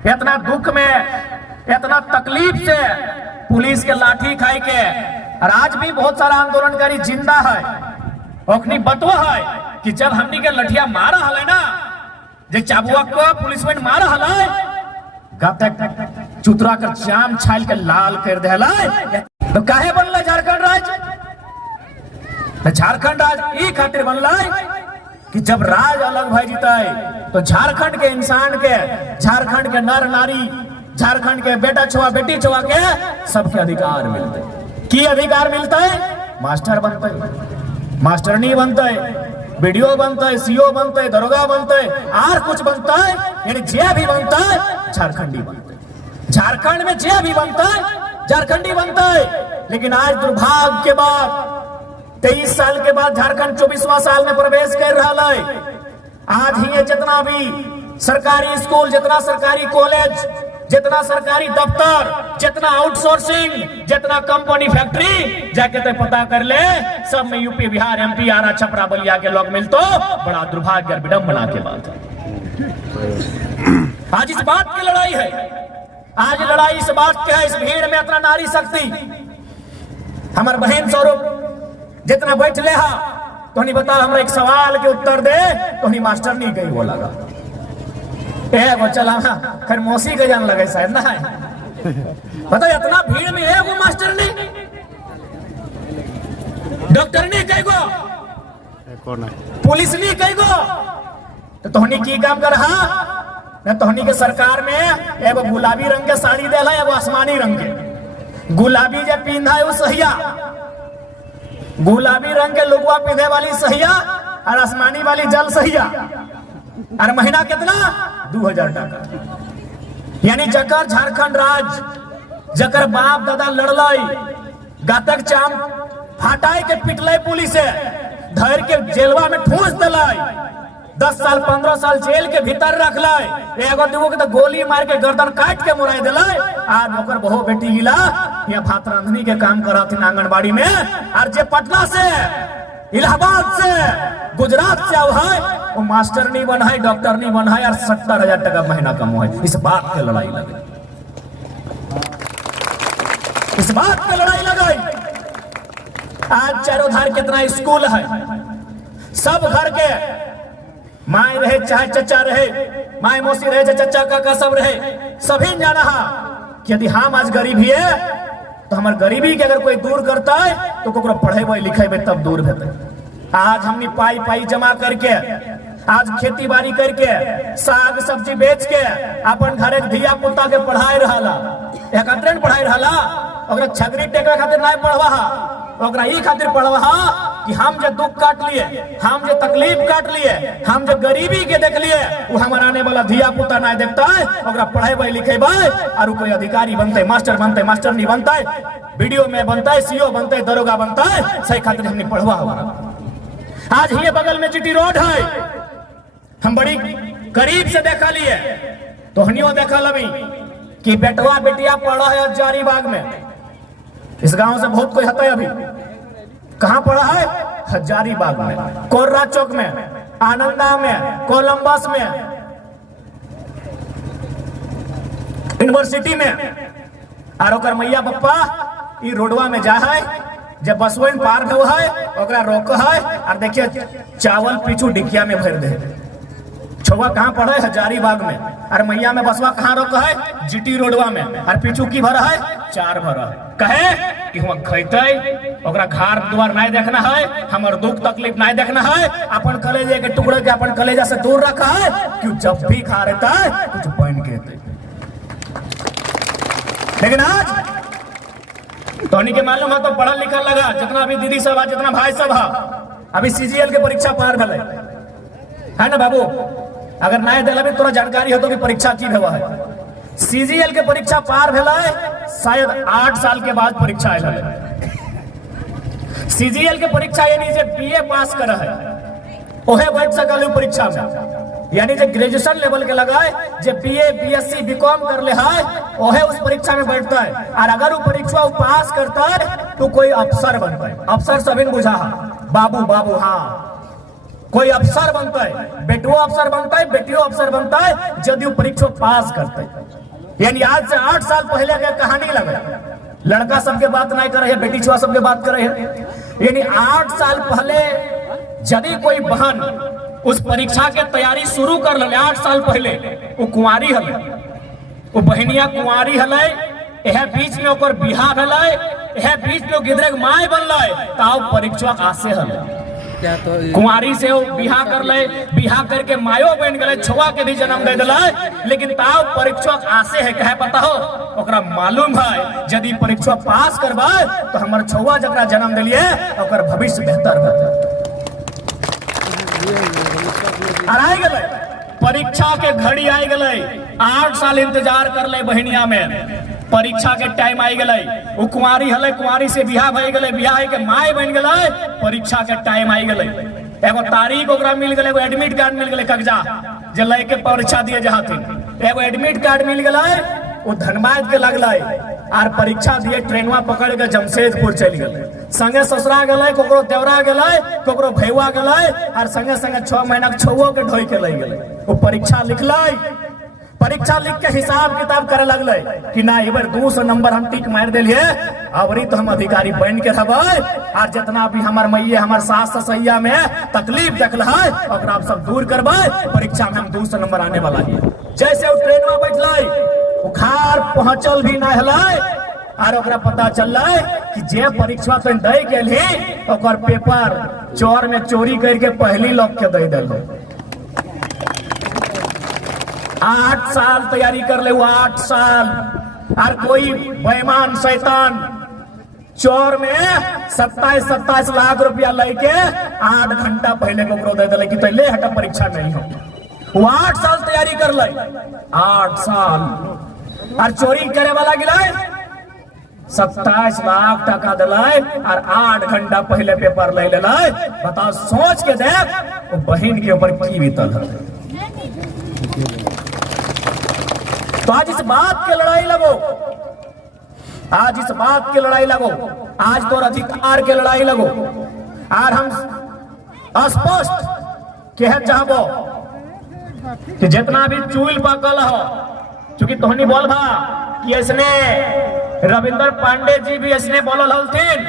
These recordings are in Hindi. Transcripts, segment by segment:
इतना दुख में, इतना तकलीफ से पुलिस के लाठी खाई के, और आज भी बहुत सारा आंदोलनकारी जिंदा है। ओखनी बतवा है कि जब हमनी के लठिया मारा हले ना, जे चाबुआ को पुलिस में मारा हले, चुतरा कर जाम छाल के लाल कर दे हले। तो काहे बनल झारखंड राज्य? झारखंड राज्य ई खातिर बनल कि जब राज अलग भय जीते तो झारखंड के इंसान के, झारखंड के नर नारी, झारखंड के बेटा छुआ बेटी छुआ के सबके अधिकार मिलते। की अधिकार मिलता है? मास्टर बनते, मास्टरनी बनते, बीडीओ बनते, सीओ बनते, दरोगा बनते, और कुछ बनता है, यानी जे भी बनता है झारखंडी बनते। झारखंड में जे भी बनता है झारखंडी बनता है। लेकिन आज दुर्भाग्य के बाद 23 साल के बाद झारखंड 24वां साल में प्रवेश कर रहा है। आज ही जितना भी सरकारी स्कूल, जितना सरकारी कॉलेज, जितना सरकारी दफ्तर, जितना आउटसोर्सिंग, जितना कंपनी फैक्ट्री जाके तो पता कर ले, सब में यूपी बिहार एमपी आरा छपरा बलिया के लोग मिलते। बड़ा दुर्भाग्य और विडंबना के बात है। आज इस बात की लड़ाई है, आज लड़ाई इस बात की है, इस भीड़ में इतना नारी शक्ति। हमार बहन स्वरूप जितना बैठ ले हा, तो नहीं बता, हमरा एक सवाल के उत्तर दे, तो नहीं मास्टर नहीं गई वो लगा वो चला खैर मौसी के जान लगे शायद ना है। पता इतना भीड़ में है वो मास्टर नहीं, डॉक्टर नहीं कई गो, पुलिस नहीं कई गो, तो तोहनी की काम कर रहा न? तोहनी के सरकार में एगो गुलाबी रंग के साड़ी देला, एगो आसमानी रंग के। गुलाबी जे पिंधा है वो सहिया, गुलाबी रंग के लुगवा पिंधे वाली सहिया, और आसमानी वाली जल सहिया। और महीना कितना? 2000 टका। यानी जकर झारखंड राज, जकर बाप दादा लड़लाई, गातक चाम हटाई के पिटलाई पुलिस से, धर के जेलवा में ठूस दिलाई, 10 साल 15 साल जेल के भीतर रख लाई, एगो दूगो के तो गोली मार के गर्दन काट के मुराई दिलाई। आज ओकर बहु बेटी गिला या भात रांधनी के काम करा थी आंगनबाड़ी में, और जे पटना से, इलाहाबाद से, गुजरात से आव है, वो मास्टर नहीं बना है, डॉक्टर नहीं बना है, और 70,000 टका महीना कम है। इस बात की लड़ाई लगे, इस बात की लड़ाई लगे। आज चारों धार कितना स्कूल है, सब घर के माए रहे चाहे चचा रहे, माए मौसी रहे चाहे चचा काका सब रहे, सभी जाना कि यदि हम आज गरीबी है तो हमारे गरीबी के अगर कोई दूर करता है तो कोकरो पढ़े लिखे तब दूर होते। आज हमने पाई पाई जमा करके, आज खेती बाड़ी करके, साग सब्जी बेच के अपन घर धिया पुता के पढ़ाई रहा, एकत्रण पढ़ाई रहा, और छगरी टेकवे खातिर नहीं पढ़वा, ओकरा ई खातिर पढ़वा कि हम जो दुख काट लिए, हम जो तकलीफ काट लिए, हम जो गरीबी के देख लिए, वो हमारा आने वाला धिया पुता नहीं देखता है। ओकरा पढ़े लिखे और कोई अधिकारी बनते, मास्टर बनते, मास्टर नहीं बनता है, बीडीओ में बनता है, सीओ बनता है, दरोगा बनता है, सही खातिर हमने पढ़वा हमारा। आज ही बगल में जीटी रोड है, हम बड़ी करीब से देखा लिए, तो हनियो देखा लवी कि बेटवा बेटिया पढ़ा है हजारीबाग में। इस गांव से बहुत कोई हता है, अभी कहां पढ़ा है? हजारीबाग में, कोर्रा चौक में, आनंदा में, कोलंबस में, यूनिवर्सिटी में। और ओकर मैया पप्पा ई रोडवा में जा है, जब बसवे पार हो है ओकरा रोक है, और देखिए चावल पीछू डिकिया में भर दे। छुआ कहाँ पढ़े? हजारीबाग में। और मैया में बसवा कहाँ रोक है? जीटी रोडवा में। और पीछू की भरा है? 4 भरा है। कहे कि हम खैते, ओकरा घर द्वार नहीं देखना है, हमार दुख तकलीफ नहीं देखना है, अपन कलेजे के टुकड़े के अपन कलेजा से दूर रखा है, क्यों जब भी खा रहता है कुछ बन के। लेकिन आज तो के मालूम है, तो पढ़ा लिखा लगा जितना भी दीदी सब, जितना भाई सब है, अभी सीजीएल के परीक्षा पार भले है ना बाबू। अगर नहीं दिला भी तोरा जानकारी हो तो भी परीक्षा की हुआ है, सीजीएल के परीक्षा पार भेला है, शायद 8 साल के बाद परीक्षा आयल है। सीजीएल के परीक्षा यानी जे बीए पास कर है ओहे बैठ सकल परीक्षा में, यानी जो ग्रेजुएशन लेवल के लगा है, जो बीए बीएससी बीकॉम कर ले है ओहे उस परीक्षा में बैठता है। और अगर वो परीक्षा पास करता है तो कोई अफसर बनता है। अफसर सभी बुझा बाबू बाबू, हाँ कोई अफसर बनता है, बेटुओ अफसर बनता है, बेटियों अफसर बनता है, यदि वो परीक्षा पास करते है। यानी आज से 8 साल पहले का कहानी लगे, लड़का सबके बात नहीं करे है, बेटी छुआ सबके बात करे है। यानी 8 साल पहले यदि कोई बहन उस परीक्षा के तैयारी शुरू कर ले, 8 साल पहले वो कुंवारी हले, वो बहनिया कुंवारी हले, यह बीच में ओकर बिहा भले, यह बीच में गिदरे माय बनले, ताऊ परीक्षा आसे हले। कुंवारी से वो बिहा कर ले, बिहा करके मायो बन गए, छुआ के भी जन्म दे दिला, लेकिन ताऊ परीक्षा आसे है, कहे पता हो ओकरा मालूम है यदि परीक्षा पास करबा तो हमर छुआ जकरा जन्म दिलिए ओकर भविष्य बेहतर होता। आई गए परीक्षा के घड़ी आई गए, 8 साल इंतजार कर ले बहनिया में, परीक्षा के टाइम आई गए, वो कुंवारी हले, कुंवारी से बिहा भई गए, बिहा के माय बन गए, परीक्षा के टाइम आई गए, एगो तारीख ओकरा मिल गए, एगो एडमिट कार्ड मिल गए, कागजा जे लेके परीक्षा दिए जहाथिन, एगो एडमिट कार्ड मिल गए, वो धनबाद के लगल और परीक्षा दिए, ट्रेनवा पकड़ के जमशेदपुर चल गए, संगे ससुरा गए, कोकरो देवरा गए, कोकरो भैया गए, और संगे संगे 6 महीना छुओ के ढोई के ले गए। वो परीक्षा लिखल, परीक्षा लिख के हिसाब किताब करे लगल कि ना एक बार 200 नंबर हम टिक मार दिलिए, अबरी तो हम अधिकारी बन के रहबै, और जितना भी हमार मैया हमार सास ससैया में तकलीफ देखल है ओकरा आप सब दूर करबै, परीक्षा में हम 200 नंबर आने वाला है। जैसे वो ट्रेन में बैठल उखाड़ पहुंचल भी ना हलै, और ओकरा पता चलल कि जे परीक्षा तो दे गेली ओकर पेपर चोर में चोरी करके पहली लोग के दे दिल। 8 साल तैयारी कर ले, 8 साल, और कोई बेईमान शैतान चोर में 27 लाख रुपया लेके 8 घंटा पहले को दे दिले कि तो ले हटा परीक्षा नहीं हो। वो 8 साल तैयारी कर ले, 8 साल, और चोरी करे वाला गिलाए 27 लाख टका दिलाए, और 8 घंटा पहले पेपर ले ले। बताओ, सोच के देख वो बहन के ऊपर की बीतल है। तो आज इस बात के लड़ाई लगो, आज इस बात की लड़ाई लगो, आज तो अधिकार के लड़ाई लगो, और हम स्पष्ट कह चाहबो कि जितना भी चूल पकल हो, चूंकि तोहनी बोल भा कि इसने रविंद्र पांडे जी भी इसने बोलल हलथिन,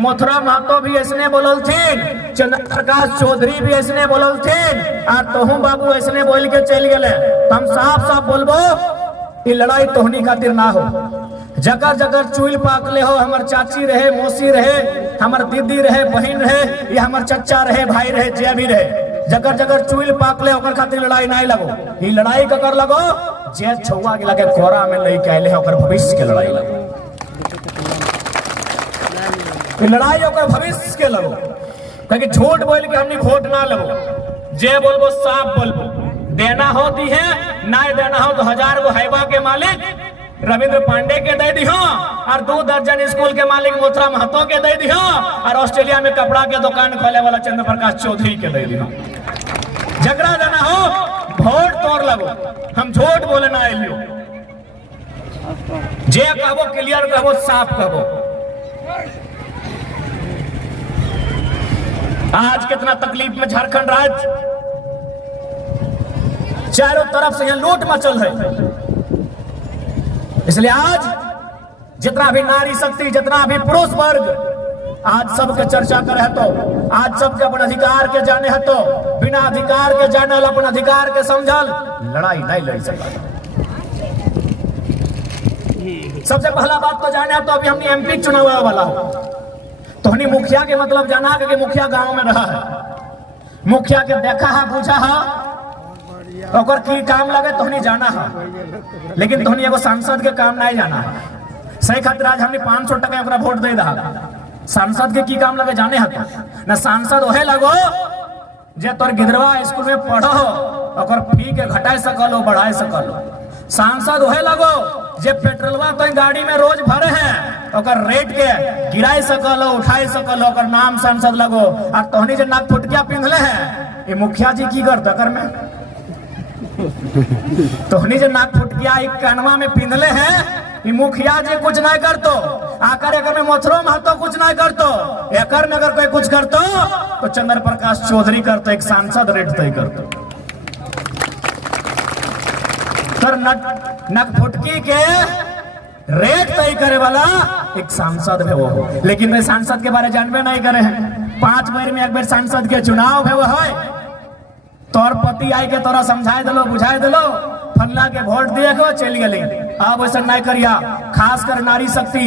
मथुरा महतो भी इसने बोलल थिन, चंद्र प्रकाश चौधरी भी इसने बोलल थिन, और तोहू बाबू इसने बोल के चल गए। तो हम साफ साफ बोलबो ये लड़ाई तोहनी खातिर ना हो। जगह जगह चूल पाकले हो, हमार चाची रहे, मौसी रहे, हमार दीदी रहे, बहन रहे, या हमार चचा रहे, भाई रहे, जे भी रहे, जगह जगह चूल पाकले ओकर खातिर लड़ाई नहीं लगो। ये लड़ाई ककर लगो जे छुआ के लगे कोरा में लेके आइले है ओकर भविष्य के लड़ाई लगो। ये लड़ाई ओकर भविष्य के लगो, क्योंकि झूठ बोल के हमनी वोट ना लगो। जे बोलबो साफ बोलबो, देना होती है ना देना हो तो 1000 गो हैवा के मालिक रविंद्र पांडे के दे दी हो, और 2 दर्जन स्कूल के मालिक मथुरा महतो के दे दी हो, और ऑस्ट्रेलिया में कपड़ा के दुकान खोले वाला चंद्र प्रकाश चौधरी के दे दी हो। झगड़ा देना हो वोट तोड़ लगो, हम झूठ बोले ना आइलियो। जे कहबो क्लियर कहबो, साफ कहबो। आज कितना तकलीफ में झारखंड राज्य, चारों तरफ से यहाँ लूट मचल है। इसलिए आज जितना भी नारी शक्ति, जितना भी पुरुष वर्ग आज सबके चर्चा करे तो, आज सबके अपन अधिकार के जाने है तो, बिना अधिकार के जानल अपन अधिकार के समझल लड़ाई नहीं लड़ सकता। सबसे पहला बात तो जाने तो अभी हमने एमपी चुनाव वाला हो, तो हमने मुखिया के मतलब जाना कि मुखिया गांव में रहा है, मुखिया के देखा है, बुझा है, ओकर की काम लगे तोहनी जाना है, लेकिन तोहनी एगो सांसद के काम नहीं जाना है। सही खातिर आज हमने 500 टका ओकरा वोट दे रहा, सांसद के की काम लगे जाने है ना। सांसद ओहे लगो जे तोर गिदरवा स्कूल में पढ़ो ओकर फी के घटाए सकलो, बढ़ाए सकलो। सांसद ओहे लगो जे पेट्रोलवा तो गाड़ी में रोज भरे हैं ओकर रेट के गिराए सकलो, उठाए सकलो, ओकर नाम सांसद लगो। और तोहनी जे नाक फुटकिया पिंधले हैं, ये मुखिया जी की करता कर में तोहनी जे नाक फुटकिया एक कानवा में पिंधले हैं, कि मुखिया जी कुछ नहीं करतो, आकर एकर में मोथरो महतो कुछ नहीं करतो, एकर में अगर कोई कुछ करतो तो चंद्र प्रकाश चौधरी करतो, एक सांसद रेट तय करतो। तर नक फुटकी के रेट तय करे वाला एक सांसद है वो, लेकिन वे सांसद के बारे जानबे नहीं करे हैं। 5 बार में एक बार सांसद के चुनाव है वो है, तोर पति आई के तोरा समझाए दिलो बुझाए दिलो, फल्ला के वोट दिए को चल गए। अब वैसा नहीं करिया, खासकर नारी शक्ति।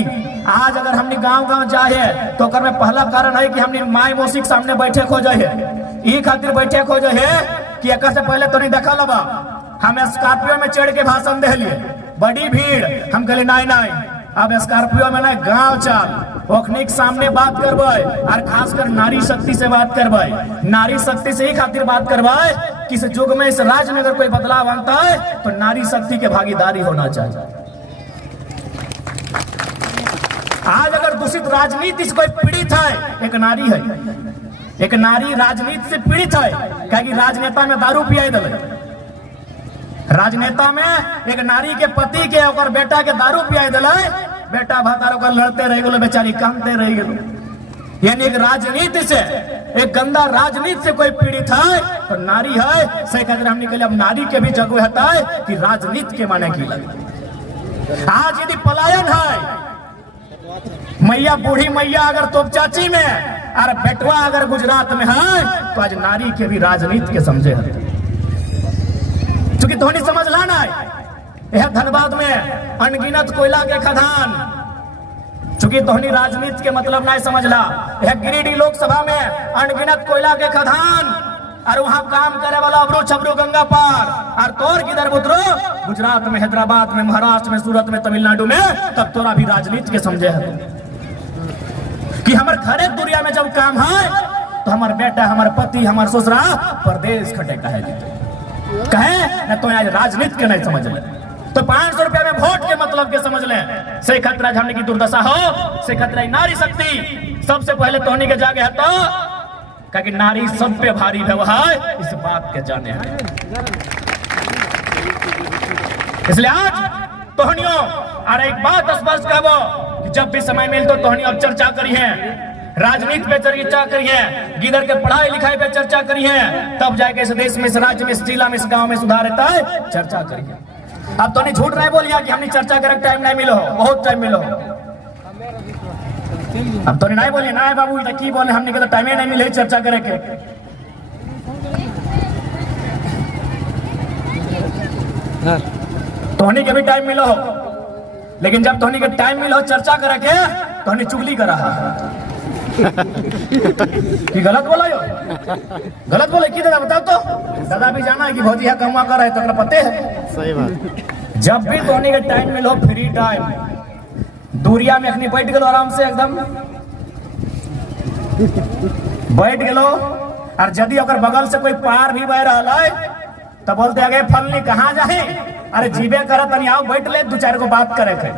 आज अगर हमने गांव जाए तो कर में पहला कारण है कि हमने माई मौसी के सामने बैठे खोजे है, ई खातिर बैठे खोजे है कि एक से पहले तो नहीं देखा लबा हम स्कॉर्पियो में चढ़ के भाषण दे लिए, बड़ी भीड़, हम कहले नहीं अब स्कॉर्पियो में नहीं गांव चल, ओखनी के सामने बात करवाए, और खासकर नारी शक्ति से बात करवाए। नारी शक्ति से ही खातिर बात करवाए कि इस युग में इस राज्य में अगर कोई बदलाव आता है तो नारी शक्ति के भागीदारी होना चाहिए। आज अगर दूषित राजनीति से कोई पीड़ित है, एक नारी है, एक नारी राजनीति से पीड़ित है, क्योंकि राजनेता में दारू पियाई दल, राजनेता में एक नारी के पति के और बेटा के दारू पियाई दिला, बेटा भातारों का लड़ते रह गए, बेचारी कामते रह गए। यानी एक राजनीति से, एक गंदा राजनीति से कोई पीड़ित है तो नारी है। से कहते हमने के लिए अब नारी के भी जगह होता है कि राजनीति के माने की लगे। आज यदि पलायन है, मैया बूढ़ी मैया अगर तोप चाची में और बेटवा अगर गुजरात में है तो आज नारी के भी राजनीति के समझे है। चूंकि धोनी समझ लाना है, यह धनबाद में अनगिनत कोयला के खदान, चूंकि धोनी राजनीति के मतलब नहीं समझला, यह गिरिडीह लोकसभा में अनगिनत कोयला के खदान, और वहां काम करे वाला अबरू छबरू गंगा पार, और तोर किधर बुतरो गुजरात में, हैदराबाद में, महाराष्ट्र में, सूरत में, तमिलनाडु में, तब तोरा भी राजनीति के समझे है कि हमारे घरे दुनिया में जब काम है तो हमारे बेटा, हमारे पति, हमारे ससुरा परदेश खटे कहे न तो आज राजनीति के नहीं समझ ले तो 500 रुपया में वोट के मतलब के समझ ले। से खतरा हमने की दुर्दशा हो, से खतरा नारी शक्ति सबसे पहले तोहनी के जागे है तो क्योंकि नारी सब पे भारी व्यवहार इस बात के जाने हैं। इसलिए आज तोहनियों और एक बात स्पष्ट कहो कि जब भी समय मिल तो तोहनी और चर्चा करी है, राजनीति पे चर्चा करी है, गिदर के पढ़ाई लिखाई पे चर्चा करी है, तब जाके इस देश में, इस राज्य में, इस जिला में, इस गांव में सुधार रहता है। चर्चा करिए। अब तो नहीं झूठ नहीं बोलिए कि हमने चर्चा करे टाइम नहीं मिलो, बहुत टाइम मिलो। अब तो नहीं बोलिए ना बाबू इधर की बोले, हमने तो टाइम ही नहीं मिले चर्चा करे के। तोहनी के भी टाइम मिलो, लेकिन जब तोहनी के टाइम मिलो चर्चा करे के तोहनी चुगली करा कि गलत बोला यो, गलत बोले की दादा बताओ तो। दादा भी जाना है कि भौजी है कमा कर रहे तो पते है। सही बात। जब भी तोहनी के टाइम मिलो, फ्री टाइम, दूरिया में अखनी बैठ गलो आराम से एकदम बैठ गलो, और यदि अगर बगल से कोई पार भी बह रहा है तो बोलते आगे फलनी कहाँ जाए, अरे जीबे करत तनी आओ बैठ ले, 2-4 को बात करे थे।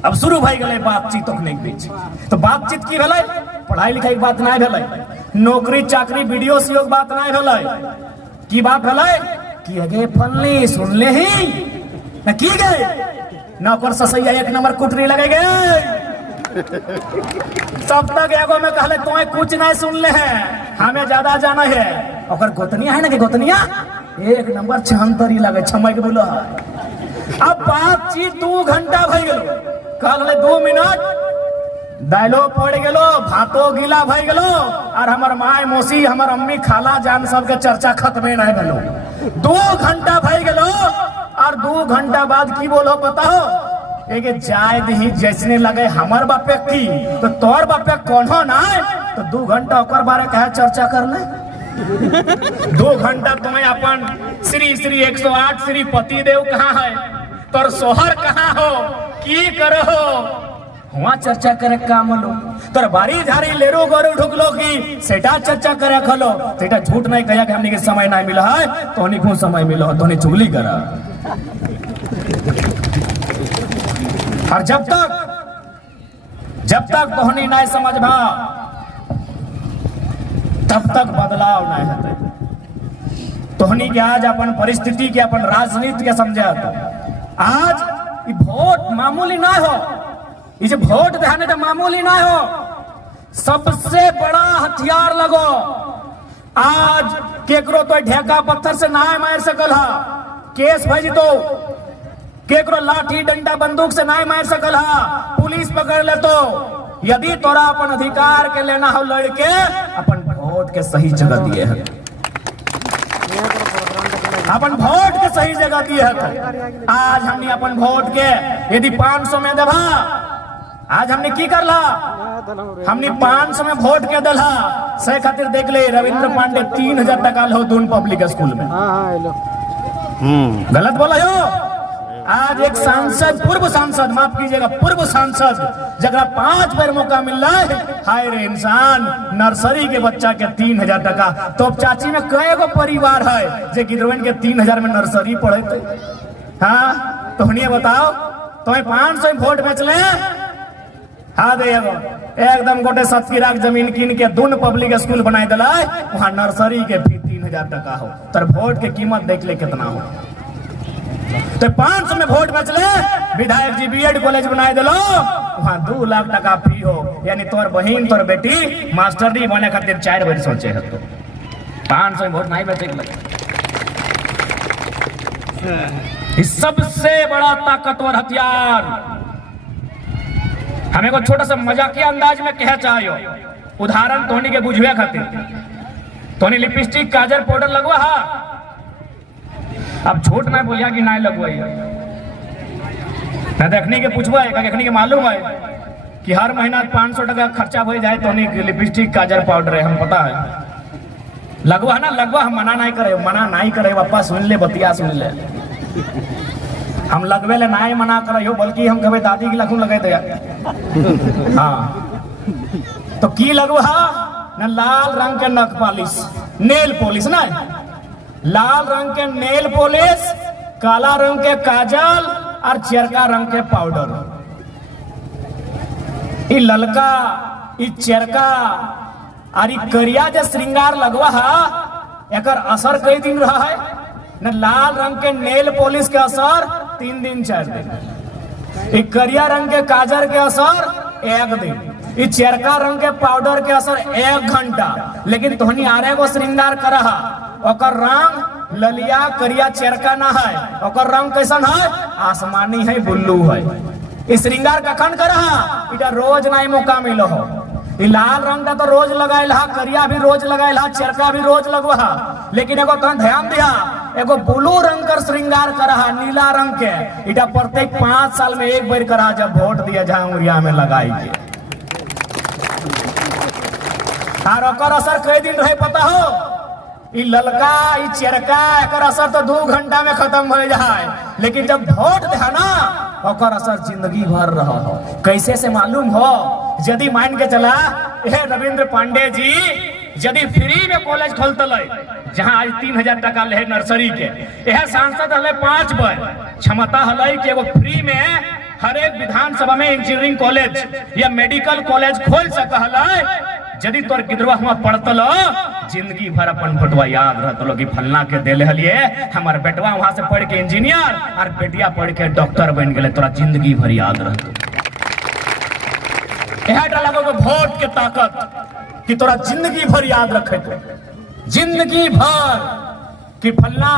अब शुरू भाई गए बातचीत के बीच, तो बातचीत की भले, पढ़ाई लिखाई की बात नहीं भले, नौकरी चाकरी वीडियो से बात नहीं भले, की बात भले कि अगे फलनी सुन ले ही न की गए नौकर ससैया 1 नंबर कुटरी लगे गए। तब तक एगो में कहले तुम्हें कुछ नहीं सुन ले है, हमें ज्यादा जाना है। और गोतनिया है ना कि गोतनिया 1 नंबर 76 लगे, छमक बोलो। अब बातचीत 2 घंटा भई गेलो, कहले 2 मिनट डायलॉग पड़ गेलो, भातो गीला भई गेलो, और हमार माय मौसी, हमार अम्मी खाला जान सबके चर्चा खत्मे नहीं भेलो। 2 घंटा भई गेलो, और 2 घंटा बाद की बोलो बताओ, एक जाय दी जैसने लगे हमार बापे की तो तोर बापे कौन हो ना, तो 2 घंटा ओकर बारे कहे चर्चा कर ले। 2 घंटा तुम्हें अपन श्री श्री 108 श्री पति देव कहाँ है, तोर सोहर कहाँ हो, की करो वहां चर्चा करे काम लो, तोर बारी झारी लेरो गोरू ढुकलो की सेटा चर्चा करे खलो। सेटा झूठ नहीं कहा कि हमने के समय नहीं मिला है, तो नहीं को समय मिला हो, तो नहीं चुगली करा। और जब तक तोहनी नहीं समझबा तब तक बदलाव नहीं होते। तोहनी के आज अपन परिस्थिति के, अपन राजनीति के समझे। आज ये वोट मामूली ना हो, ये जो वोट देने तो मामूली ना हो, सबसे बड़ा हथियार लगो। आज केकरो तो ढेका पत्थर से ना मार सकल हा, केस भेज दो, केकरो लाठी डंडा बंदूक से ना मार सकल हा, पुलिस पकड़ ले तो। यदि तोरा अपन अधिकार के लेना हो लड़के, अपन वोट के सही जगह दिए है, अपन वोट के सही जगह दिए है। आज हमने अपन वोट के यदि 500 में देभा, आज हमने की करला, हमने 500 में वोट के दलहा से खातिर देख ले रविंद्र पांडे 3000 टका लो दून पब्लिक स्कूल में। गलत बोला हो। आज एक सांसद, पूर्व सांसद, माफ कीजिएगा, पूर्व सांसद जगह 5 बार मौका मिल रहा है, हाय रे इंसान, नर्सरी के बच्चा के 3000 टका। तो चाची में कई गो परिवार है जे गिरवन के 3000 में नर्सरी पढ़े थे। हाँ तो बताओ, तुम्हें 500 वोट बेच ले। हाँ दे एकदम गोटे सतकीरा जमीन कीन के दून पब्लिक स्कूल बनाए दिला, वहां नर्सरी के भी 3000 टका हो, तर वोट के कीमत देख ले कितना हो। तो 500 में वोट बच ले, विधायक जी बीएड कॉलेज बनाए दिलो, वहां 2 लाख टका फी हो, यानी तोर बहन तोर बेटी मास्टर डी बने खातिर 4 बार सोचे है। तो 500 में वोट नहीं बचे। सबसे बड़ा ताकतवर हथियार। हमें को छोटा सा मजाकिया अंदाज में कह चाहिए, उदाहरण तोनी के बुझवे खातिर। तोनी लिपस्टिक काजल पाउडर लगवा हा, अब झूठ ना बोलिया कि नहीं लगवाई ना, देखने के पूछवा है, देखने के मालूम है कि हर महीना 500 टका खर्चा हो जाए तो नहीं लिपस्टिक काजल पाउडर है, हम पता है। लगवा ना लगवा, हम मना नहीं करे पापा, सुन ले बतिया, सुन ले। हम लगवे ले नहीं मना करे हो, बल्कि हम कभी दादी की लखू लगे थे। हाँ तो की लगवा ना, लाल रंग के नख पॉलिश, नेल पॉलिश ना, लाल रंग के नेल पॉलिश, काला रंग के काजल और चरका रंग के पाउडर। ई ललका, ई चरका और ई करिया जो श्रृंगार लगवा है, एकर असर कई दिन रहा है न। लाल रंग के नेल पॉलिश के असर 3 दिन 4 दिन, ई करिया रंग के काजल के असर 1 दिन, ई चरका रंग के पाउडर के असर 1 घंटा। लेकिन तोहनी आरे को श्रृंगार करा, ओकर रंग ललिया करिया चरका ना है, ओकर रंग कैसन है, आसमानी है, बुल्लू है। इस श्रृंगार कखन करा, इटा रोज नहीं मौका मिलो हो। लाल रंग का तो रोज लगाए, करिया भी रोज लगाए, चरका भी रोज लगवा। लेकिन एगो तो ध्यान दिया, एगो ब्लू रंग कर श्रृंगार करा, नीला रंग के, इटा प्रत्येक 5 साल में 1 बार करा, जब वोट दिया जहां उरिया में लगाई। और ओकर असर कई दिन रहे पता हो, ई ललका, ई चरका, एकर असर तो 2 घंटा में खत्म हो जाए, लेकिन जब वोट दे ना, ओकर असर जिंदगी भर रहा हो। कैसे से मालूम हो, यदि मान के चला रविंद्र पांडे जी यदि फ्री में कॉलेज खोलते, जहां आज 3000 टका ले नर्सरी के, यह सांसद हले 5 बार, क्षमता हले कि एगो फ्री में हर एक विधानसभा में इंजीनियरिंग कॉलेज या मेडिकल कॉलेज खोल सकल। यदि तोर गिदरवा हुआ पढ़तलो, जिंदगी भर अपन फोटवा याद रहतलो कि फलना के देले हलिए, हमार बेटवा वहां से पढ़ के इंजीनियर और बेटिया पढ़ के डॉक्टर बन गए, तोरा जिंदगी भर याद रहतो। यह लगो वोट के ताकत कि तोरा जिंदगी भर याद रखे, जिंदगी भर कि फलना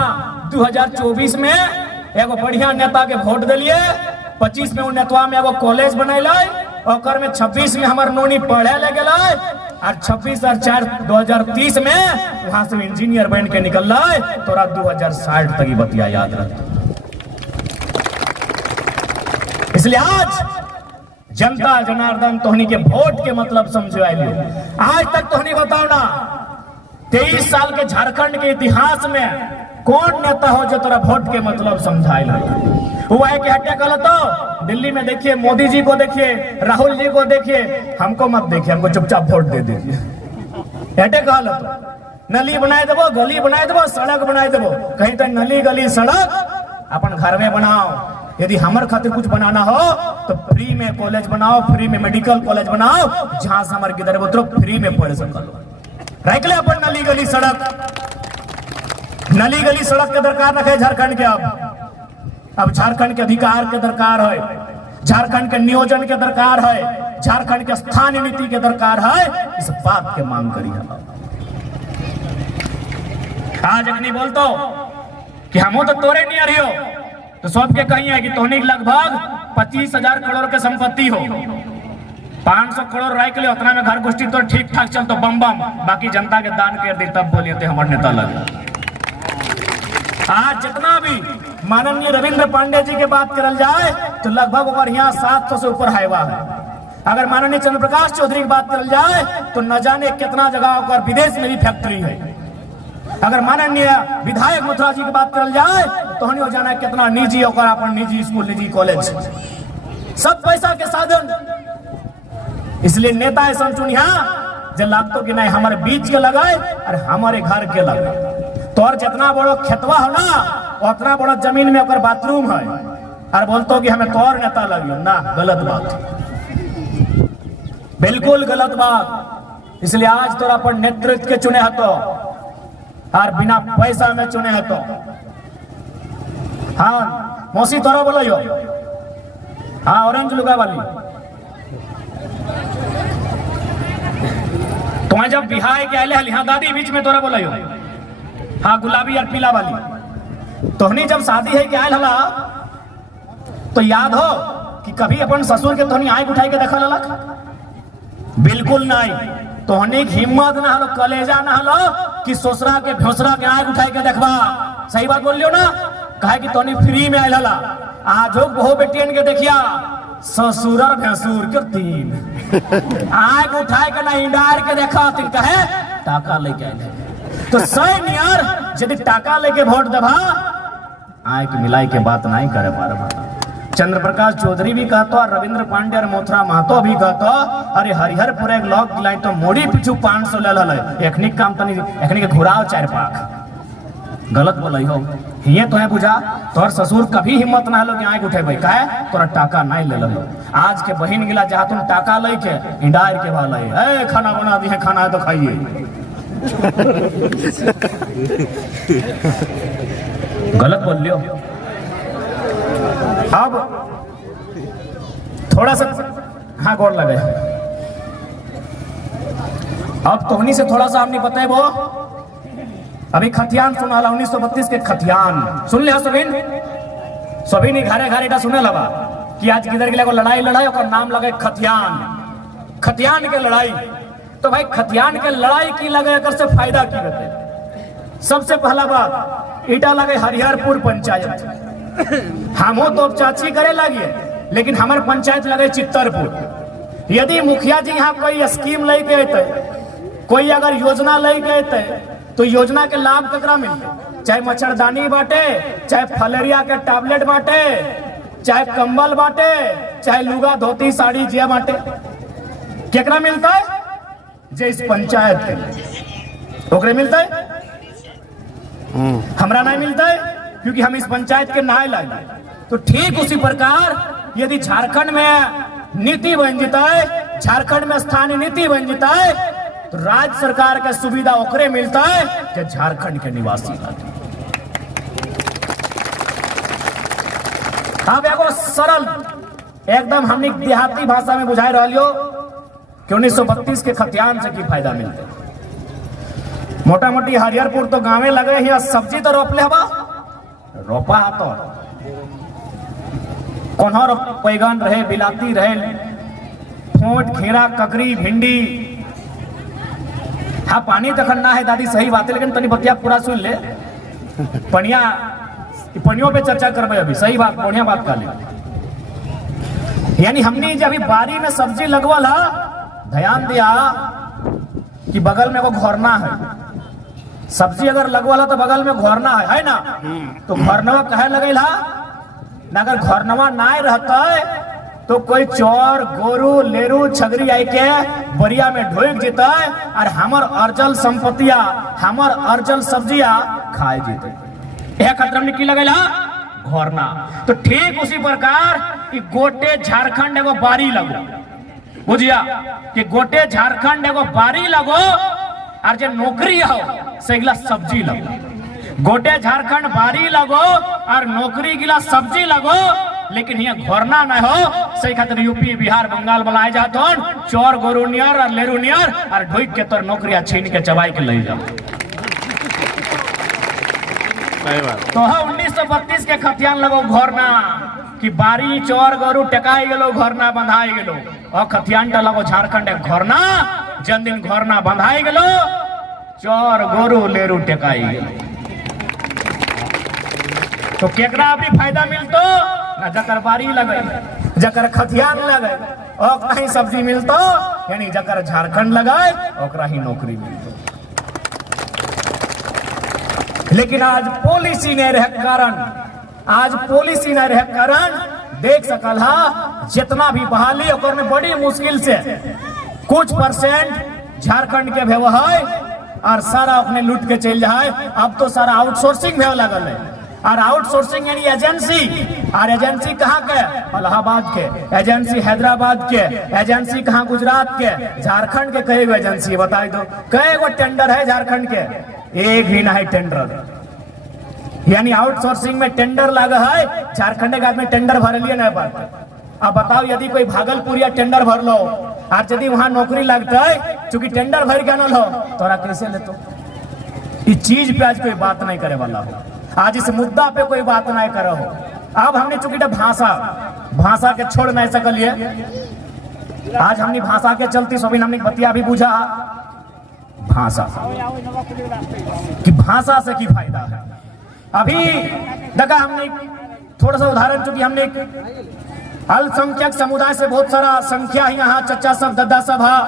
2024 में एगो बढ़िया नेता के वोट दिलिए, 25 में नेतवा में एगो कॉलेज बनैले, ओकर में 26 में हमार नोनी पढ़े ले गए, और 26 और 4 2030 में वहां से इंजीनियर बन के निकल रहा, तोरा 2060 तक ही बतिया याद रहता। इसलिए आज जनता जनार्दन तोहनी के वोट के मतलब समझो। आज तक तोहनी बताओ ना, 23 साल के झारखंड के इतिहास में कौन नेता हो जो तोरा वोट के मतलब समझाए ला? हुआ है कि हत्या कर तो दिल्ली में देखिए, मोदी जी को देखिए, राहुल जी को देखिए, हमको मत देखिए, हमको चुपचाप वोट दे दीजिए। हटे कहल तो नली बनाए देवो, गली बनाए देवो, सड़क बनाए देवो, कहीं तो नली गली सड़क अपन घर में बनाओ। यदि हमारे खातिर कुछ बनाना हो तो फ्री में कॉलेज बनाओ, फ्री में मेडिकल कॉलेज बनाओ, जहां से हमारे गिदर बतरो फ्री में पढ़ सको। रख ले अपन नली गली सड़क, नली गली सड़क के दरकार रखे झारखंड के। अब अब झारखंड के अधिकार के दरकार है, झारखंड के नियोजन के दरकार है, झारखंड के स्थानीय नीति के दरकार है। इस बात के मांग करी है। आज अग्नि बोलतो कि हमो तो तोरे नियर हो, तो सबके कही है कि तोहनी लगभग 25,000 करोड़ के संपत्ति हो, 500 करोड़ रह के लिए उतना में घर गोष्ठी तो ठीक ठाक चल, तो बम बम, बाकी जनता के दान कर दी तब बोलिए थे हमारे नेता लगे। आज जितना भी माननीय रविंद्र पांडे जी के बात करल जाए तो लगभग यहाँ 700 से ऊपर हाईवा है। अगर माननीय चंद्र प्रकाश चौधरी की बात करल जाए तो न जाने कितना जगह और विदेश में भी फैक्ट्री है। अगर माननीय विधायक मथुरा जी की बात करल जाए तो हो जाना कितना निजी और अपन निजी स्कूल, निजी कॉलेज, सब पैसा के साधन। इसलिए नेता ऐसा चुनिया जो लगतो कि नहीं हमारे बीच के लगाए और हमारे घर के लगाए। तोर जितना बड़ो खेतवा हो ना उतना बड़ा जमीन में ओकर बाथरूम है और बोलतो कि हमें तोर नेता लगियो ना, गलत बात, बिल्कुल गलत बात। इसलिए आज तोरा पर नेतृत्व के चुने हतो और बिना पैसा में चुने हतो। हाँ मौसी तोरा बोलो, हाँ ऑरेंज लुगा वाली, तुम्हें जब बिहार के आए हाँ दादी बीच में तोरा बोलो, हाँ गुलाबी और पीला वाली। तोहनी जब शादी है कि आयल हला तो याद हो कि कभी अपन ससुर के तोहनी आंख उठाई के देखा ललक? बिल्कुल नहीं। तोहनी हिम्मत ना हलो, कलेजा ना हलो कि ससुरा के भोसरा के आंख उठाई के देखबा। सही बात बोल लियो ना, कहे कि तोहनी फ्री में आयल हला। आज हो बहु बेटियन के देखिया ससुर और भैंसुर के तीन आंख उठाए के ना इंडार के देखा तीन कहे टाका लेके आए। तो सही नियर यदि टाका लेके वोट देबा आंख मिलाई के बात नहीं करे पारे। चंद्र प्रकाश चौधरी भी कहतो और रविंद्र पांडे और मोथरा महतो भी कहतो अरे हरिहरपुर एक लॉक दिलाई तो मोड़ी पीछू 500 ले लल एखनी काम तनी एखनी के घुराव 4 पाख। गलत बोलई हो, ये तो है बुझा तोर ससुर कभी हिम्मत ना लो कि आंख उठे भाई काहे तोरा टाका नहीं ले लो। आज के बहिन गिला जहां तुम टाका ले के इंडार के वाला है खाना बना दी है, खाना है तो खाइए। गलत बोल लियो। अब थोड़ा सा हाँ गौर लगे, अब तोहनी से थोड़ा सा हमने बताए वो अभी खतियान सुना 1932 के खतियान सुन लिया सभी ने घरे घरे सुने लगा कि आज किधर के लिए लड़ाई लड़ाई और नाम लगे खतियान, खतियान के लड़ाई। तो भाई खतियान के लड़ाई की लगे अगर से फायदा की रहते। सबसे पहला बात ईटा लगे हरिहरपुर पंचायत, हमो तो चाची करे लगे लेकिन हमारे पंचायत लगे चित्तरपुर। यदि मुखिया जी यहाँ कोई स्कीम लेके अते, कोई अगर योजना लेके अते तो योजना के लाभ ककरा मिलते? चाहे मच्छरदानी बांटे, चाहे फलेरिया के टैबलेट बांटे, चाहे कंबल बांटे, चाहे लुगा धोती साड़ी जिया बांटे, केकरा मिलता है? जे इस पंचायत के ओकरे मिलता है, हमरा नहीं मिलता है क्योंकि हम इस पंचायत के नहाए लाए। तो ठीक उसी प्रकार यदि झारखंड में नीति बन जाता है, झारखंड में स्थानीय नीति बन जाता है तो राज्य सरकार का सुविधा ओकरे मिलता है कि झारखंड के निवासी। अब एगो सरल एकदम हमने देहाती भाषा में बुझाई रही हो कि 1932 के खतियान से की फायदा मिलते। मोटा मोटी हरिहरपुर तो गाँव लगे ही, सब्जी तो रोप ले हवा रोपा तो कोन्हर बैगन रहे, बिलाती रहे, फोट खीरा ककड़ी भिंडी। हाँ पानी तक ना है दादी सही बात है, लेकिन तनी बतिया पूरा सुन ले। पनियों पे चर्चा करबे अभी, सही बात बढ़िया बात कर ले। यानी हमने जब अभी बारी में सब्जी लगवल है, ध्यान दिया कि बगल में वो घोरना है। सब्जी अगर लगवाला तो बगल में घोरना है ना? तो घोरनवा कहे लगेला ना, अगर घोरनवा ना रहता है तो कोई चोर गोरू लेरू छगरी आई के बरिया में ढोक जीता है और हमर अर्जल संपत्तिया हमर अर्जल सब्जिया खाए जीते। यह खतरा में की लगेला घोरना। तो ठीक उसी प्रकार गोटे झारखंड एगो बारी लगो, बुझिया कि गोटे झारखंड एगो बारी लगो और जो नौकरी हो सेगला सब्जी लगो। गोटे झारखंड बारी लगो और नौकरी गिला सब्जी लगो, लेकिन यहाँ घोरना न हो सही खातिर यूपी बिहार बंगाल वाला जात हो चोर गोरू नियर और लेरू नियर और ढोक के तोर नौकरिया छीन के चबाई के ले जाओ। तो 1932 के खतियान लगो घोरना कि बारी चोर गोरू टेकाई गेलो घोरना बंधाई गेलो और खतियान लगो झारखंड घोरना जन दिन घोरना बंधाई गेलो चोर गोरू लेरू टेकाई गेलो। तो केकरा भी फायदा मिलतो ना जकर बारी लगे जकर खतियान लगे और कहीं सब्जी मिलतो यानी जकर झारखंड लगाए ओकरा ही नौकरी मिलतो। लेकिन आज पॉलिसी नहीं रह कारण आज पॉलिसी नहीं रह कारण देख सकल हा जितना भी बहाली ओकर में बड़ी मुश्किल से कुछ परसेंट झारखंड के भेव है और सारा अपने लूट के चल जाए। अब तो सारा आउटसोर्सिंग भेव लगल है और आउटसोर्सिंग यानी एजेंसी और एजेंसी कहाँ के इलाहाबाद के एजेंसी हैदराबाद के एजेंसी कहाँ गुजरात के झारखंड के कई गो एजेंसी बताई दो कई गो टेंडर है झारखंड के एक भी ना है टेंडर यानी आउटसोर्सिंग में टेंडर लगा है झारखंड के आदमी टेंडर भर लिए नहीं पाते। अब बताओ यदि कोई भागलपुर या टेंडर भर लो और यदि वहां नौकरी लगता है चूंकि टेंडर भर के न लो तोरा कैसे ले तो इस चीज पे आज कोई बात नहीं करे वाला हो। आज इस मुद्दा पे कोई बात नहीं करो हो। अब हमने चूंकि भाषा के छोड़ नहीं सकलिए आज हमने भाषा के चलती सभी हमने बतिया भी बुझा भाषा कि भाषा से की फायदा है। अभी देखा हमने थोड़ा सा उदाहरण चूंकि हमने अल्पसंख्यक समुदाय से बहुत सारा संख्या है यहाँ चचा सब दद्दा सब है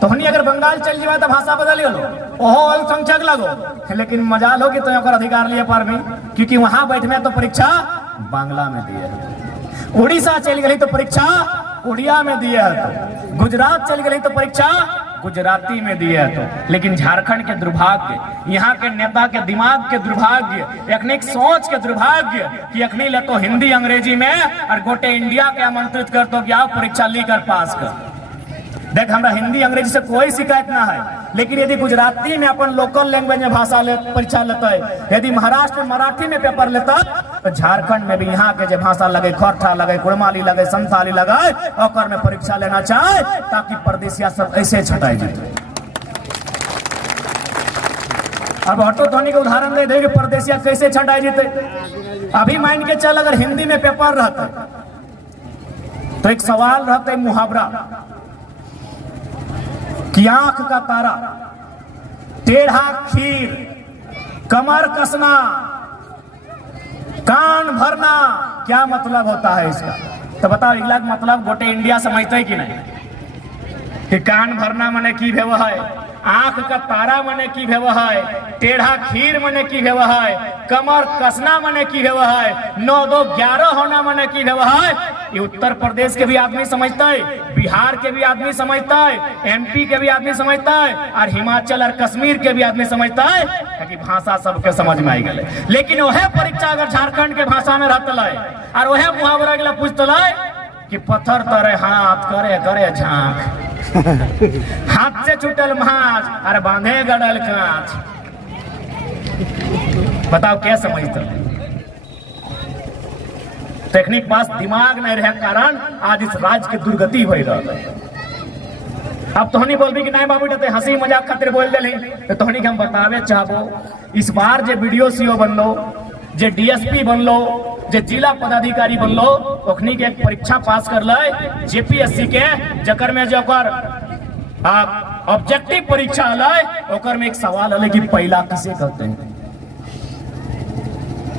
तो हमने अगर बंगाल चल जाए तो भाषा बदल लो ओहो अल्पसंख्यक लगो लेकिन मजाल हो कि तो अधिकार लिए पर भी क्योंकि वहां बैठने तो परीक्षा बांग्ला में दिए उड़ीसा चल गई तो परीक्षा उड़िया में दिए है तो गुजरात चल गई तो परीक्षा गुजराती में दिए है तो। लेकिन झारखंड के दुर्भाग्य यहाँ के नेता के दिमाग के दुर्भाग्य अखनी सोच के दुर्भाग्य कि अखनी ले तो हिंदी अंग्रेजी में और गोटे इंडिया के आमंत्रित कर तो क्या परीक्षा लेकर पास कर देख हमरा हिंदी अंग्रेजी से कोई शिकायत ना है। लेकिन यदि गुजराती में अपन लोकल लैंग्वेज में भाषा परीक्षा लेता है यदि महाराष्ट्र में मराठी में पेपर लेता तो झारखंड में भी यहाँ के जो भाषा लगे खोरठा लगे कुड़माली लगे संथाली लगे और में परीक्षा लेना चाहे ताकि परदेसिया सब ऐसे छटाई जाए। अब ऑटो धोनी का उदाहरण दे देंगे परदेसिया कैसे छटाई जीते। अभी मान के चल अगर हिंदी में पेपर रहता तो एक सवाल रहता है मुहावरा कि आंख का तारा टेढ़ा खीर कमर कसना कान भरना क्या मतलब होता है इसका। तो बताओ इगला मतलब गोटे इंडिया समझते है कि नहीं कि कान भरना मने की भेव है आंख का तारा मने की भेव है टेढ़ा खीर मने की भेव है कमर कसना मने की भेव है 9 2 11 होना मने की भेव है। ये उत्तर प्रदेश के भी आदमी समझता है बिहार के भी आदमी समझता है एमपी के भी आदमी समझता है और हिमाचल और कश्मीर के भी आदमी समझता है कि भाषा सबके समझ में आई गए। लेकिन वह परीक्षा अगर झारखंड के भाषा में रहता है और वह मुहावरा के पूछता है कि पत्थर तरे हाथ करे करे झांक हाथ से छूटल माछ और बांधे गड़ल कांच। बताओ क्या समझते टेक्निक पास दिमाग नहीं रहे कारण आज इस राज्य की दुर्गति हो रहा है। अब तोहनी बोलबी कि नहीं बाबू डते हंसी मजाक खातिर बोल देली तो तोहनी के हम बतावे चाहबो इस बार जे वीडियो सीओ बनलो जे डीएसपी बनलो जे जिला पदाधिकारी बनलो ओखनी के एक परीक्षा पास कर ले जेपीएससी के जकर में जो ऑब्जेक्टिव परीक्षा अलै ओकर में एक सवाल अलै कि पहला किसे कहते हैं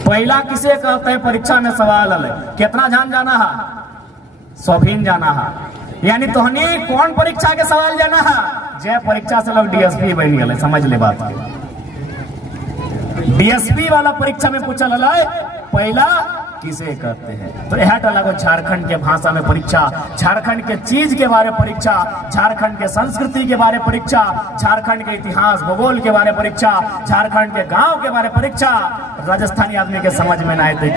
पहला किसे कहते हैं परीक्षा में सवाल अलै कितना जाना है सौभीन जाना है यानी तोहनी कौन परीक्षा के सवाल जाना है जे परीक्षा से लोग डीएसपी बन गए समझ ले बात डीएसपी वाला परीक्षा में पूछल अलै पहला किसे कहते हैं। तो यह लगो झारखंड के भाषा में परीक्षा झारखंड के चीज के बारे परीक्षा झारखंड के संस्कृति के बारे परीक्षा झारखंड के इतिहास भूगोल के बारे परीक्षा झारखंड के गांव के बारे परीक्षा राजस्थानी आदमी के समझ में ना आते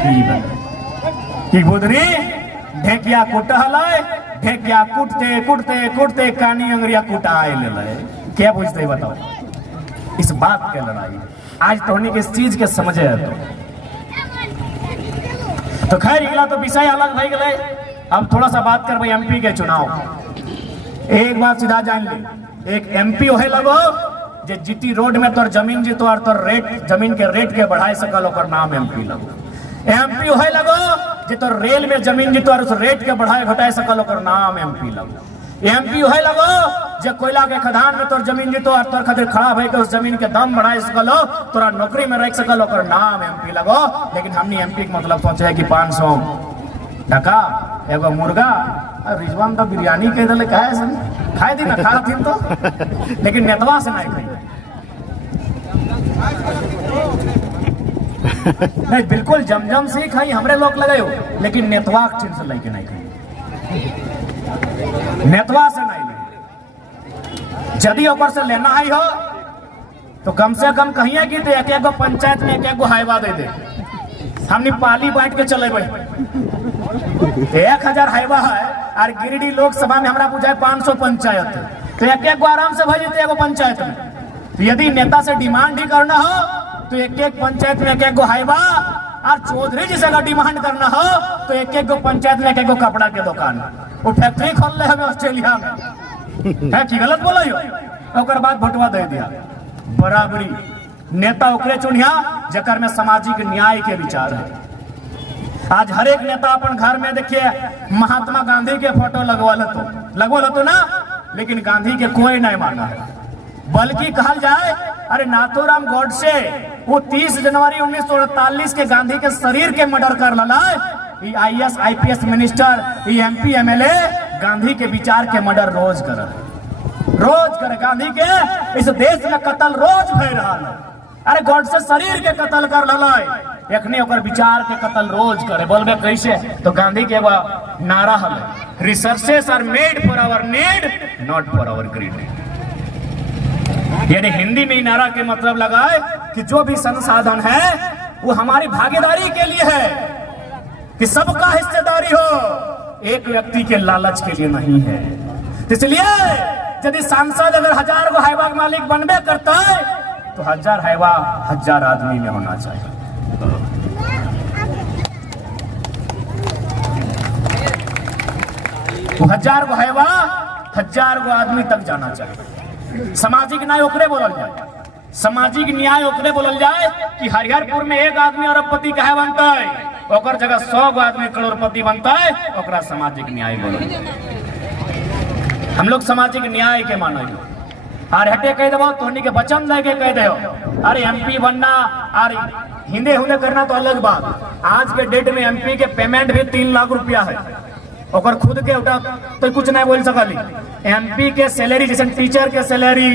की बुदरी ढेकिया कुटहल ढेकिया कुटते कुटते कुटते कानी अंगरिया कुटाए ले क्या बुझते बताओ इस बात के लड़ाई आज तोहनी के इस चीज के समझे है तो खैर इगला तो विषय अलग भाई गए। अब थोड़ा सा बात कर भाई एमपी के चुनाव। एक बात सीधा जान ले, एक एमपी होए लगो जे जीटी रोड में तोर जमीन जीतो और तोर रेट जमीन के रेट के बढ़ाए सकल ओकर नाम एमपी लगो। एमपी होए लगो जे तोर रेल में जमीन जीतो और उस रेट के बढ़ाए घटाए सकल ओकर नाम एमपी लगो। एमपी होए लगो जे कोयला के खदान में तोर जमीन जीतो और तोर खातिर खड़ा भई के उस जमीन के दम बढ़ाए सकलो, तोरा नौकरी में रख सकल ओकर नाम एमपी लगो। लेकिन हमनी एमपी के मतलब सोचे है कि 500 टका एगो मुर्गा रिजवान तो बिरयानी कह दिले काहे से खाए दी ना खा थी तो, लेकिन नेतवा से नहीं खाई नहीं, बिल्कुल जमजम से ही खाई हमरे लोग लगे हो, लेकिन नेतवा के चिन्ह से लेके नहीं खाई, नेतवा से नहीं ले। यदि ऊपर से लेना ही हो तो कम से कम कहिए कि एक एक पंचायत में एक एक हाईवा दे दे, हमने पाली बांट के चले भाई। 1000 हाईवा है और गिरिडीह लोकसभा में हमरा पूछा 500 पंचायत, तो एक एक आराम से भेज देते पंचायत में। तो यदि नेता से डिमांड ही करना हो तो एक एक पंचायत में एक एक हाईवा, और चौधरी जी से अगर डिमांड करना हो तो एक एक पंचायत में एक एक कपड़ा के दुकान, वो फैक्ट्री खोल रहे हमें ऑस्ट्रेलिया में है कि गलत बोला यो। और बाद भोटवा दे दिया बराबरी। नेता ओकरे चुनिया जकर में सामाजिक न्याय के विचार है। आज हर एक नेता अपन घर में देखिए महात्मा गांधी के फोटो लगवा तो ना, लेकिन गांधी के कोई नहीं माना है। बल्कि कहा जाए अरे नाथूराम गोडसे वो 30 जनवरी 1948 के गांधी के शरीर के मर्डर कर लला। IAS IPS minister MP MLA Gandhi के विचार के मर्डर रोज करे गांधी के इस देश में कत्ल रोज भय रहा है। अरे गोडसे शरीर के कत्ल कर लला, एखने ओकर विचार के कत्ल रोज करे। बोलबे कैसे तो गांधी के एगो नारा है, researches are made for our need not for our greed. यानी हिंदी में नारा के मतलब लगाए कि जो भी संसाधन है वो हमारी भागीदारी के लिए है, कि सबका हिस्सेदारी हो, एक व्यक्ति के लालच के लिए नहीं है। इसलिए यदि सांसद अगर 1000 गो हाईवा के मालिक बनबे करता है तो 1000 हाईवा 1000 आदमी में होना चाहिए। तो 1000 गो हाईवा 1000 गो आदमी तक जाना चाहिए। सामाजिक न्याय ओकरे बोलल जाए, सामाजिक न्याय ओकरे बोलल जाए कि हरिहरपुर में एक आदमी अरबपति काहे बनता है, ओकर जगह 100 गो आदमी करोड़पति बनता है, ओकरा सामाजिक न्याय बोलल जाए। हम लोग सामाजिक न्याय के माने और हटे कह दो तोहनी के वचन दे के कह दो। अरे MP बनना और हिंदे हुंदे करना तो अलग बात। आज के डेट में MP के पेमेंट भी 3 लाख रुपया है, और खुद के उठा तो कुछ नहीं बोल सकली। MP के सैलरी जैसे टीचर के सैलरी,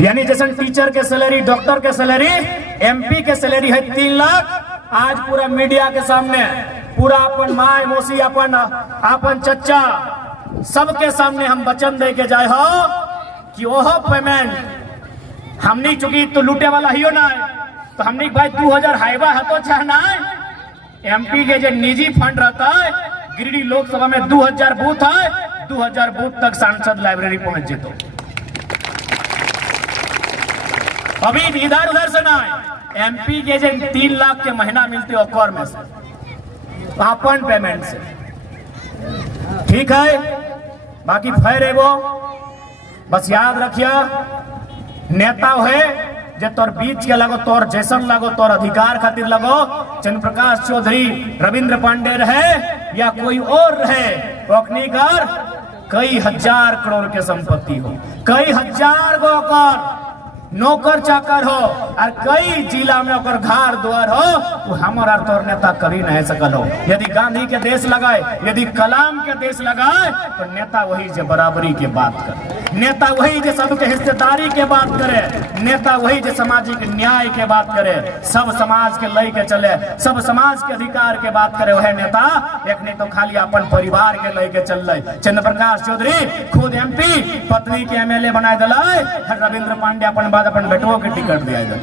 यानी जैसे टीचर के सैलरी, डॉक्टर के सैलरी, MP के सैलरी है 3 लाख। आज पूरा मीडिया के सामने पूरा अपन माय मौसी अपन चचा सबके सामने हम वचन दे के जाए हो कि ओह पेमेंट हमनी चुकी तो लूटे वाला ही हो ना, तो हमनी भाई 2000 हाईवा है तो चाहना। MP के जो निजी फंड रहता है, गिरिडीह लोकसभा में 2000 बूथ है, 2000 बूथ तक सांसद लाइब्रेरी पहुंच जेतो। अभी इधर उधर से ना, MP के जो 3 लाख के महीना मिलते ओकर में से अपन पेमेंट से, ठीक है। बाकी फिर एगो बस याद रखिए, नेता है जे तोर बीच के लगो, तोर जैसन लगो, तोर अधिकार खातिर लगो। चंद्र प्रकाश चौधरी, रविंद्र पांडे रहे या कोई और रहे, ओकनी कर कई 1000 करोड़ के संपत्ति हो, कई 1000 गो कर नौकर चाकर हो, और कई जिला में ओकर घर द्वार हो, तो हमारा तोर नेता कभी नहीं सकल हो। यदि गांधी के देश लगाए, यदि कलाम के देश लगाए, तो नेता वही जो बराबरी के बात करे, नेता वही जो सबके हिस्सेदारी के बात करे, नेता वही जो सामाजिक न्याय के बात करे, सब समाज के लय के चले, सब समाज के अधिकार के बात करे। वह नेता एक नहीं तो खाली अपन परिवार के लय के चल रहे। चंद्र प्रकाश चौधरी खुद MP, पत्नी के MLA बनाए दिलाए, रविंद्र पांडे अपन बेटों के टिकट दिया जाए।